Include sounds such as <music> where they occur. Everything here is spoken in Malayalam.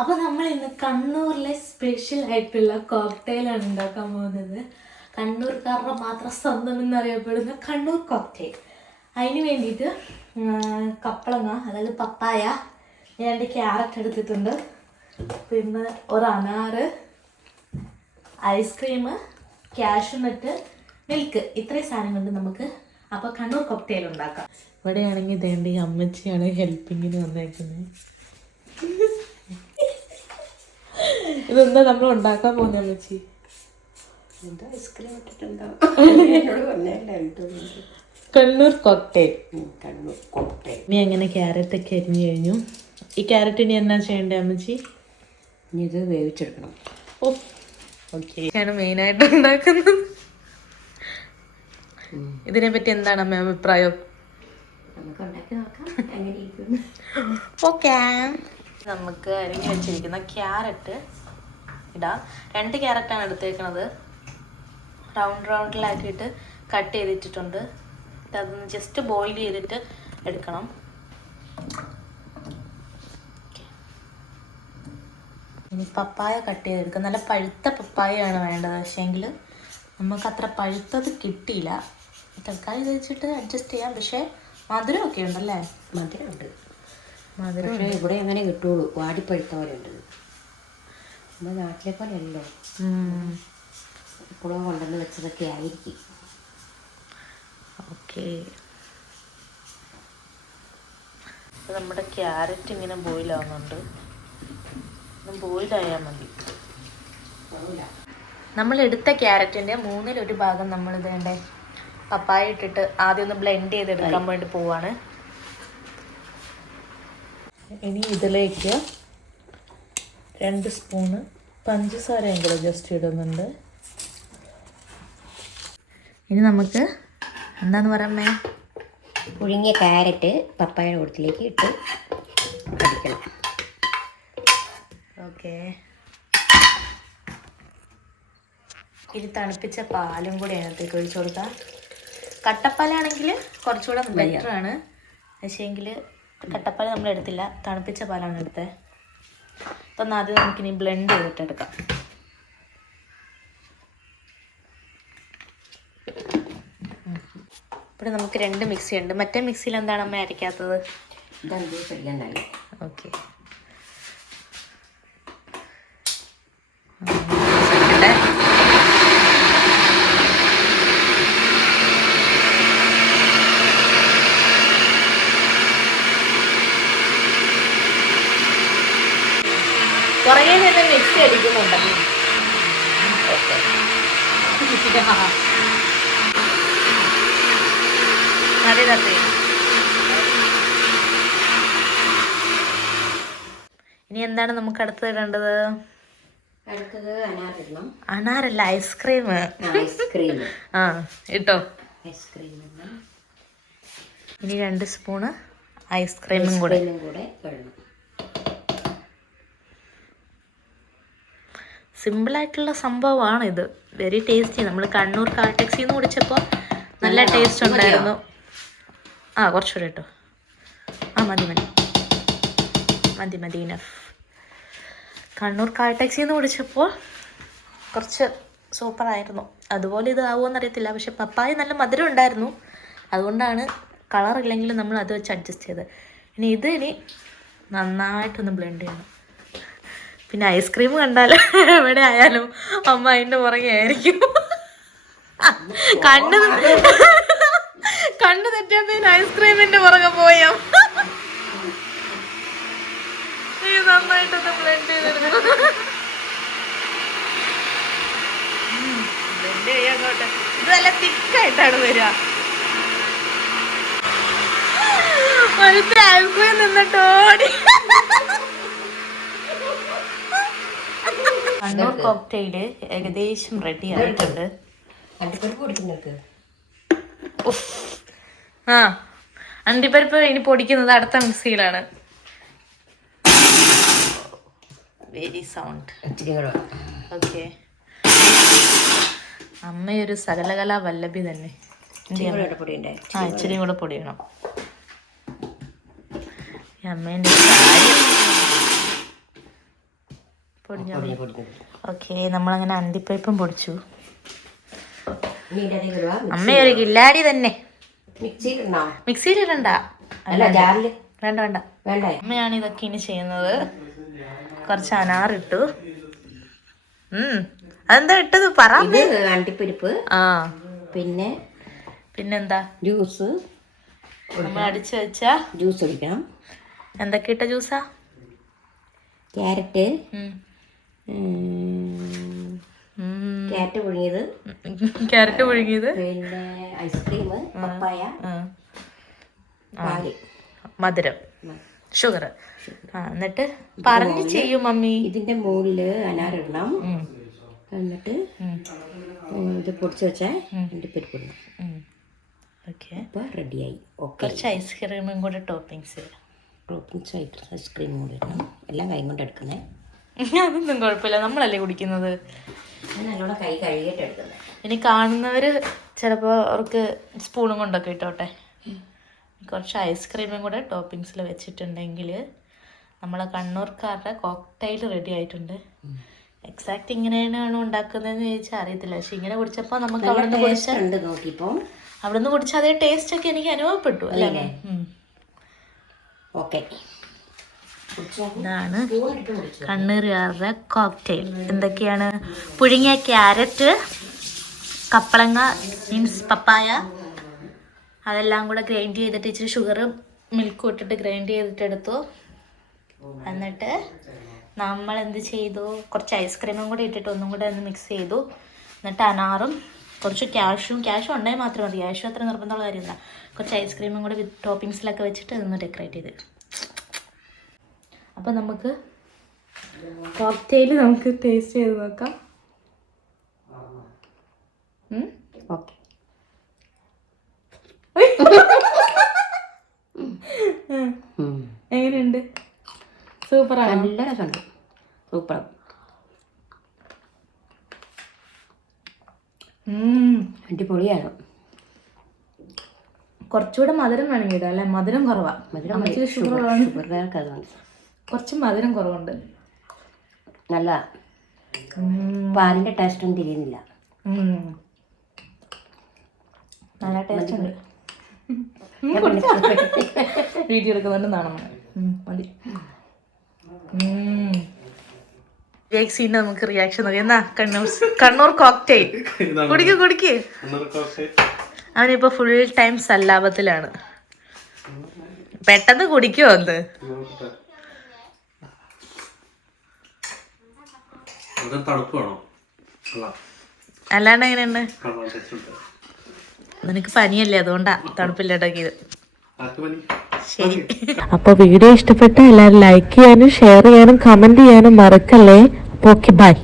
അപ്പോൾ നമ്മൾ ഇന്ന് കണ്ണൂരിലെ സ്പെഷ്യൽ ആയിട്ടുള്ള കോക്ടെയിലാണ് ഉണ്ടാക്കാൻ പോകുന്നത്. കണ്ണൂർക്കാരുടെ മാത്രം സ്വന്തം എന്നറിയപ്പെടുന്ന കണ്ണൂർ കോക്ടെയിൽ അതിന് വേണ്ടിയിട്ട് കപ്പളങ്ങ അതായത് പപ്പായ ഞാൻ രണ്ട് ക്യാരറ്റ് എടുത്തിട്ടുണ്ട്. പിന്നെ ഒരു അനാറ് ഐസ്ക്രീം കാഷ്യൂനട്ട് മിൽക്ക് ഇത്രയും സാധനം കൊണ്ട് നമുക്ക് അപ്പോൾ കണ്ണൂർ കോക്ടെയിൽ ഉണ്ടാക്കാം. ഇവിടെയാണെങ്കിൽ ഇതേണ്ട അമ്മച്ചിയാണ് ഹെൽപ്പിങ്ങിന് വന്നേക്കുന്നത് ഇതെന്താ നമ്മൾ ഉണ്ടാക്കാൻ പോകുന്ന അമ്മച്ചി? എന്താ ഐസ്ക്രീം കണ്ണൂർ കോക്ടെയിൽ കണ്ണു കൊട്ടെ. ഇനി അങ്ങനെ ക്യാരറ്റ് ഒക്കെ അരിഞ്ഞു കഴിഞ്ഞു? ഈ ക്യാരറ്റ് ഇനി എന്നാ ചെയ്യണ്ടേ അമ്മച്ചി? ഇനി ഇത് വേവിച്ചെടുക്കണം. Oh okay. ആണ് മെയിനായിട്ട് ഉണ്ടാക്കുന്നത്. ഇതിനെ പറ്റി എന്താണ് അമ്മ അഭിപ്രായം? ഓക്കെ. നമുക്ക് അരിഞ്ഞു വെച്ചിരിക്കുന്ന ക്യാരറ്റ് ഇടാം. രണ്ട് ക്യാരറ്റാണ് എടുത്തേക്കണത്. റൗണ്ട് റൗണ്ടിലാക്കിയിട്ട് കട്ട് ചെയ്തിട്ടുണ്ട് അതൊന്ന് ജസ്റ്റ് ബോയിൽ ചെയ്തിട്ട് എടുക്കണം. ഇനി പപ്പായ കട്ട് ചെയ്തെടുക്കാം നല്ല പഴുത്ത പപ്പായയാണ് വേണ്ടത്. പക്ഷേങ്കിൽ നമുക്ക് അത്ര പഴുത്തത് കിട്ടിയില്ല. തൽക്കാലം ഇത് വെച്ചിട്ട് അഡ്ജസ്റ്റ് ചെയ്യാം. പക്ഷേ മധുരമൊക്കെ ഉണ്ടല്ലേ? മധുരമുണ്ട്. മധുരം ഇവിടെ അങ്ങനെ കിട്ടുള്ളൂ. വാടിപ്പഴുത്ത പോലെ ഉണ്ട്. നമ്മുടെ നാട്ടിലെ പോലെ അല്ലോ ഉം. ഇപ്പോഴോ കൊണ്ടുവന്ന് വെച്ചതൊക്കെ ആയിരിക്കും. ഓക്കെ. നമ്മുടെ ക്യാരറ്റ് ഇങ്ങനെ ബോയിൽ ആയാൽ മതി. നമ്മൾ എടുത്ത ക്യാരറ്റിന്റെ മൂന്നിലൊരു ഭാഗം നമ്മൾ ഇതേണ്ടേ പപ്പായ ഇട്ടിട്ട് ആദ്യം ഒന്ന് ബ്ലെൻഡ് ചെയ്തെടുക്കാൻ വേണ്ടി പോവാണ്. ഇനി ഇതിലേക്ക് രണ്ട് സ്പൂണ് പഞ്ചസാര കൂടെ ജസ്റ്റ് ഇടുന്നുണ്ട്. ഇനി നമുക്ക് എന്താന്ന് പറയാമേ പുഴുങ്ങിയ ക്യാരറ്റ് പപ്പായയുടെ കൂട്ടത്തിലേക്ക് ഇട്ട് അടിക്കണം. ഓക്കെ. ഇനി തണുപ്പിച്ച പാലും കൂടി അതിനകത്തേക്ക് ഒഴിച്ചു കൊടുക്കാം. കട്ടപ്പാലാണെങ്കിൽ കുറച്ചുകൂടെ ബെറ്റർ ആണ്. പക്ഷേങ്കിൽ കട്ടപ്പാൽ നമ്മൾ എടുത്തില്ല. തണുപ്പിച്ച പാലാണ് എടുത്തത് അപ്പം എന്നാൽ ആദ്യം നമുക്കിനി ബ്ലെൻഡ് ചെയ്തിട്ട് എടുക്കാം ഇവിടെ നമുക്ക് രണ്ട് മിക്സി ഉണ്ട് മറ്റേ മിക്സിയിൽ എന്താണ് അമ്മ അരയ്ക്കാത്തത്? ഓക്കെ പുറകെ നിന്ന് അതെ ഇനി എന്താണ് നമുക്ക് അടുത്ത് തരേണ്ടത് അടുത്തത് അനാറിടണം അനാറല്ല ഐസ്ക്രീം ഐസ്ക്രീം ആ ഇട്ടോ. ഐസ്ക്രീം ഇനി രണ്ട് സ്പൂണ് ഐസ്ക്രീമും കൂടെ. ഐസ്ക്രീമും കൂടെ ആയിട്ടുള്ള സംഭവമാണ് ഇത്. വെരി ടേസ്റ്റി നമ്മൾ കണ്ണൂർ കാൾടെക്സിൽ നിന്ന് കുടിച്ചപ്പോൾ നല്ല ടേസ്റ്റ് ഉണ്ടായിരുന്നു. ആ കുറച്ചുകൂടെ കേട്ടോ ആ മതി മതി. മതി മതി ഇനഫ് കണ്ണൂർ കാൾടെക്സിൽ നിന്ന് കുടിച്ചപ്പോൾ കുറച്ച് സൂപ്പറായിരുന്നു അതുപോലെ ഇത് ആവുമെന്ന് അറിയത്തില്ല. പക്ഷെ പപ്പായ നല്ല മധുരം ഉണ്ടായിരുന്നു. അതുകൊണ്ടാണ് കളറില്ലെങ്കിലും നമ്മൾ അത് വെച്ച് അഡ്ജസ്റ്റ് ചെയ്തത്. ഇനി ഇത് ഇനി നന്നായിട്ടൊന്ന് ബ്ലെൻഡ് ചെയ്യണം. പിന്നെ ഐസ്ക്രീം കണ്ടാൽ എവിടെ ആയാലും അമ്മ അതിന്റെ പുറകെ ആയിരിക്കും. കണ്ണു കണ്ണു തെറ്റിയപ്പോ ഐസ്ക്രീമിന്റെ പുറകെ പോയോ നീ നന്നായിട്ടൊന്ന് ബ്ലെൻഡ് ചെയ്തിരുന്നു ബ്ലെൻഡ് ചെയ്യാങ്ങോട്ടെ. ഇത് നല്ല തിക്കായിട്ടാണ് വരിക. ഒരുത്തർ ഐസ്ക്രീം നിന്നിട്ട് ഓടി. കണ്ണൂർ കോക്ടെയിൽ ഏകദേശം റെഡി ആയിട്ടുണ്ട്. ആ അണ്ടിപ്പരിപ്പ് ഇനി പൊടിക്കുന്നത് അടുത്ത മിക്സിയിലാണ്. വെരി സൗണ്ട് ഓക്കെ അമ്മയൊരു സകലകലാ വല്ലഭി തന്നെ. ആ ഇച്ചിരി കൂടെ പൊടിയണം. അമ്മേന്റെ കാര്യം പൊടിഞ്ഞോ ഓക്കെ നമ്മളങ്ങനെ അണ്ടിപ്പരിപ്പും പൊടിച്ചു. അമ്മ ഒരു കില്ലാടി തന്നെ. മിക്സിയിലിടണ്ട. മിക്സിയിൽ ഇടണ്ട വേണ്ട വേണ്ട. വേണ്ടേ? അമ്മയാണ് ഇതൊക്കെ ഇനി ചെയ്യുന്നത്. കുറച്ച് അനാറിട്ടു. ഉം. അതെന്താ ഇട്ടത്? പറ ഇത് അണ്ടിപ്പരിപ്പ്. ആ. പിന്നെ പിന്നെന്താ? ജ്യൂസ്. നമ്മൾ അടിച്ചു വെച്ച ജ്യൂസ് ഒഴിക്കണം. എന്തൊക്കെ ഇട്ട ജ്യൂസാ? ക്യാരറ്റ്. ക്യാരറ്റ് പുഴുങ്ങിയത്. ക്യാരറ്റ് പുഴുങ്ങിയത്? പിന്നെ ഐസ്ക്രീം പപ്പായ. പാൽ. മധുരം. ഷുഗർ ആ എന്നിട്ട് പറഞ്ഞു ചെയ്യും മമ്മി. ഇതിന്റെ മുകളിൽ അനാറിടണം. എന്നിട്ട് ഇത് പൊടിച്ചു വെച്ച ഉം. ഓക്കെ. അപ്പോൾ റെഡിയായി. ഓക്കെ. കുറച്ച് ഐസ്ക്രീമും കൂടെ ടോപ്പിങ്സ് ടോപ്പിംഗ്സ് ആയിട്ട് ഐസ്ക്രീമും കൂടെ ഇടണം. എല്ലാം കൈ കൊണ്ട് എടുക്കുന്നേ. അതൊന്നും കുഴപ്പമില്ല. നമ്മളല്ലേ കുടിക്കുന്നത്? നല്ലോണം കൈ കഴുകിയിട്ട് എടുക്കുന്നത് ഇനി കാണുന്നവര് ചിലപ്പോൾ അവർക്ക് സ്പൂണും കൊണ്ടൊക്കെ ഇട്ടോട്ടെ. കുറച്ച് ഐസ്ക്രീമും കൂടെ ടോപ്പിങ്സിൽ വെച്ചിട്ടുണ്ടെങ്കിൽ നമ്മളെ കണ്ണൂർക്കാരുടെ കോക്ടൈൽ റെഡി ആയിട്ടുണ്ട്. എക്സാക്ട് ഇങ്ങനെയാണ് ഉണ്ടാക്കുന്നതെന്ന് ചോദിച്ചാൽ അറിയത്തില്ല. പക്ഷെ ഇങ്ങനെ കുടിച്ചപ്പോൾ നമുക്ക് അവിടെ നിന്ന് കുടിച്ച നോക്കിയപ്പോൾ അവിടെ നിന്ന് കുടിച്ച അതേ ടേസ്റ്റ് ഒക്കെ എനിക്ക് അനുഭവപ്പെട്ടു അല്ലേ. ഓക്കെ ഇതാണ് കണ്ണീർ കോക്ടെയിൽ എന്തൊക്കെയാണ്? പുഴുങ്ങിയ ക്യാരറ്റ് കപ്പളങ്ങ മീൻസ് പപ്പായ. അതെല്ലാം കൂടെ ഗ്രൈൻഡ് ചെയ്തിട്ട് ഇച്ചിരി ഷുഗറും മിൽക്കും ഇട്ടിട്ട് ഗ്രൈൻഡ് ചെയ്തിട്ട് എടുത്തു. എന്നിട്ട് നമ്മൾ എന്ത് ചെയ്തു? കുറച്ച് ഐസ്ക്രീമും കൂടി ഇട്ടിട്ട് ഒന്നും കൂടെ ഒന്ന് മിക്സ് ചെയ്തു. എന്നിട്ട് അനാറും കുറച്ച് ക്യാഷും ക്യാഷും ഉണ്ടെങ്കിൽ മാത്രം മതി. ക്യാഷും അത്ര നിർബന്ധമുള്ള കാര്യമില്ല. കുറച്ച് ഐസ്ക്രീമും കൂടെ വിത്ത് ടോപ്പിങ്സിലൊക്കെ വെച്ചിട്ട് ഇതൊന്ന് ഡെക്കറേറ്റ് ചെയ്ത് അപ്പം നമുക്ക് കോക്ടെയിൽ നമുക്ക് ടേസ്റ്റ് ചെയ്ത് നോക്കാം? ഓക്കെ. <laughs> എങ്ങനെയുണ്ട്? സൂപ്പറാണ്? നല്ല രസമുണ്ട്. സൂപ്പറാണ് അടിപൊളിയാണ് കുറച്ചുകൂടെ മധുരം വേണമെങ്കിൽ അല്ലേ? മധുരം കുറവാണ് മധുരം ഷുഗർ ഷുഗർ അതുകൊണ്ട് കുറച്ച് മധുരം കുറവുണ്ട്. നല്ല പാലിന്റെ പാലിന്റെ ടേസ്റ്റ് ഒന്നും തിരിയുന്നില്ല. നല്ല ടേസ്റ്റ് ഉണ്ട്. <laughs> വീഡിയോ എടുക്കുന്നുണ്ടെന്നാണ് മതി. നമുക്ക് റിയാക്ഷൻ നോക്കാം എന്നാ കണ്ണൂർ കണ്ണൂർ കോക്ടെയിൽ കുടിക്ക് കുടിക്ക്. അവനിപ്പോ ഫുൾ ടൈം സല്ലാപത്തിലാണ്. പെട്ടെന്ന് കുടിക്കുമോ അത് തണുപ്പ് വേണം. അല്ല. അല്ലാണ്ട് എങ്ങനെയുണ്ട്? നിനക്ക് പനിയല്ലേ അതുകൊണ്ടാ തണുപ്പില്ലാണ്ടാക്കിയത് ശരി. അപ്പോൾ വീഡിയോ ഇഷ്ടപ്പെട്ട എല്ലാവരും ലൈക്ക് ചെയ്യാനും ഷെയർ ചെയ്യാനും കമന്റ് ചെയ്യാനും മറക്കല്ലേ. Okay bye